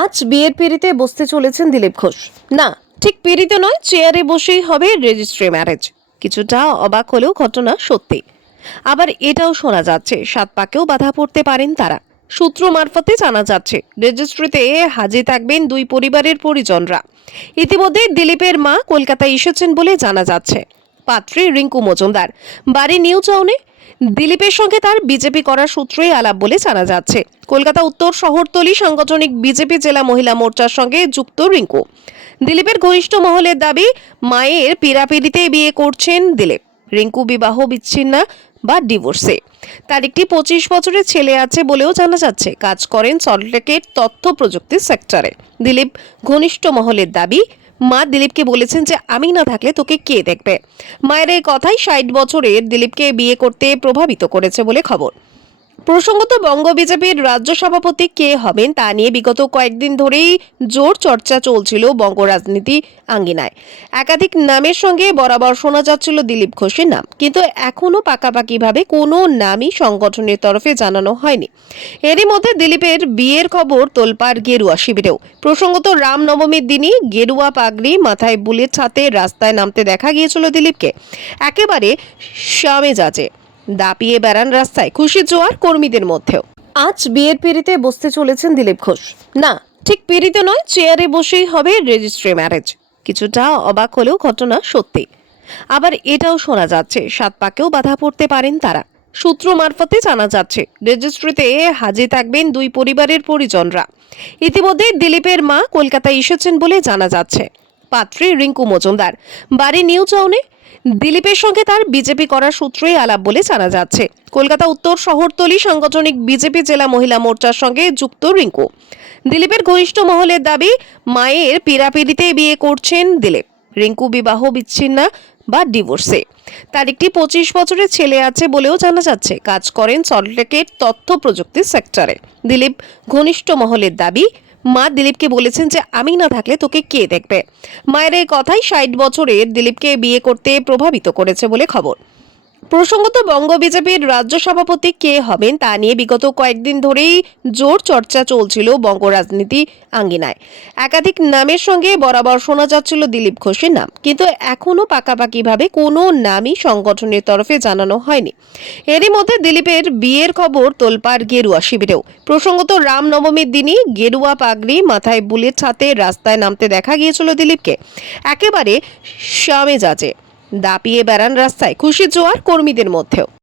আজ বিয়ের পিড়িতে বসতে চলেছেন দিলীপ ঘোষ। না, ঠিক পিড়িতে নয়, চেয়ারে বসেই হবে রেজিস্ট্রি ম্যারেজ কিছুটা অবাক হলেও ঘটনা সত্যি। আবার এটাও শোনা যাচ্ছে, সাত পাকেও বাধা পড়তে পারেন তারা। সূত্র মারফতে জানা যাচ্ছে রেজিস্ট্রিতে হাজির থাকবেন দুই পরিবারের পরিজনরা। ইতিমধ্যে দিলীপের মা কলকাতায় এসেছেন বলে জানা যাচ্ছে। পাত্রী রিঙ্কু মজুমদার। বাড়ি নিউ টাউনে দিলীপের সঙ্গে তার বিজেপি করার সূত্রেই আলাপ বলে জানা যাচ্ছে। কলকাতা উত্তর শহরতলি সাংগঠনিক বিজেপি জেলা মহিলা মোর্চার সঙ্গে যুক্ত রিঙ্কু। দিলীপের ঘনিষ্ঠ মহলের দাবি, মায়ের পীড়াপিড়িতে বিয়ে করছেন দিলীপ। রিঙ্কু বিবাহ বিচ্ছিন্ন বা ডিভোর্সে। তার একটি পঁচিশ বছরের ছেলে আছে বলেও জানা যাচ্ছে। কাজ করেন সল্টলেকের তথ্য প্রযুক্তি সেক্টরে। দিলীপ ঘনিষ্ঠ মহলের দাবি মা দিলীপকে বলেছেন যে আমি না থাকলে তোকে কে দেখবে? মায়ের এই কথাই ষাট বছরের দিলীপকে বিয়ে করতে প্রভাবিত করেছে বলে খবর। প্রসঙ্গত, বঙ্গ বিজেপির রাজ্য সভাপতি কে হবেন তা নিয়ে বিগত কয়েকদিন ধরেই জোর চর্চা চলছিল বঙ্গ রাজনীতি আঙ্গিনায়। একাধিক নামের সঙ্গে বরাবর শোনা যাচ্ছিল দিলীপ ঘোষের নাম। কিন্তু এখনও পাকাপাকিভাবে কোনো নামই সংগঠনের তরফে জানানো হয়নি। এরই মধ্যে দিলীপের বিয়ের খবর তোলপাড় গেরুয়া শিবিরেও। প্রসঙ্গত, রামনবমীর দিনই গেরুয়া পাগড়ি মাথায় বুলেট হাতে রাস্তায় নামতে দেখা গিয়েছিল দিলীপকে। একেবারে সামেজাজে দাপিয়ে বেড়ান রাস্তায় খুশি জোয়ার কর্মীদের মধ্যেও। আজ বিয়ের পিড়িতে বসতে চলেছেন দিলীপ ঘোষ। না ঠিক পিড়িতে নয় চেয়ারে বসেই হবে রেজিস্ট্রি ম্যারেজ। কিছুটা অবাক হলেও ঘটনা সত্যি। আবার এটাও শোনা যাচ্ছে সাত পাকেও বাধা পড়তে পারেন তারা। সূত্র মারফতে জানা যাচ্ছে রেজিস্ট্রিতে হাজির থাকবেন দুই পরিবারের পরিজনরা। ইতিমধ্যে দিলীপের মা কলকাতায় এসেছেন বলে জানা যাচ্ছে। পাত্রী রিঙ্কু মজুমদার। বাড়ি নিউ টাউনে দিলীপের সঙ্গে তার বিজেপি করার সূত্রেই আলাপ বলে জানা যাচ্ছে। কলকাতা উত্তর শহরতলি সাংগঠনিক বিজেপি জেলা মহিলা মোর্চার সঙ্গে যুক্ত রিঙ্কু। দিলীপের ঘনিষ্ঠ মহলের দাবি, মায়ের পীড়াপিড়িতে বিয়ে করছেন দিলীপ। রিঙ্কু বিবাহ বিচ্ছিন্ন বা ডিভোর্সে। তার একটি পঁচিশ বছরের ছেলে আছে বলেও জানা যাচ্ছে। কাজ করেন সল্টলেকের তথ্য প্রযুক্তি সেক্টরে। দিলীপ ঘনিষ্ঠ মহলের দাবি মা দিলীপকে বলেছেন যে আমি না থাকলে তোকে কে দেখবে? মায়ের এই কথাই ষাট বছরের দিলীপকে বিয়ে করতে প্রভাবিত করেছে বলে খবর। প্রসঙ্গত, বঙ্গ বিজেপির রাজ্য সভাপতি কে হবেন তা নিয়ে বিগত কয়েকদিন ধরেই জোর চর্চা চলছিল বঙ্গ রাজনীতি আঙ্গিনায়। একাধিক নামের সঙ্গে বরাবর শোনা যাচ্ছিল দিলীপ ঘোষের নাম। কিন্তু এখনও পাকাপাকিভাবে কোনো নামই সংগঠনের তরফে জানানো হয়নি। এরই মধ্যে দিলীপের বিয়ের খবর তোলপাড় গেরুয়া শিবিরেও। প্রসঙ্গত, রামনবমীর দিনই গেরুয়া পাগড়ি মাথায় বুলেট হাতে রাস্তায় নামতে দেখা গিয়েছিল দিলীপকে। একেবারে সামেজাজে দাপিয়ে বেড়ান রাস্তায় খুশি জোয়ার কর্মীদের মধ্যেও।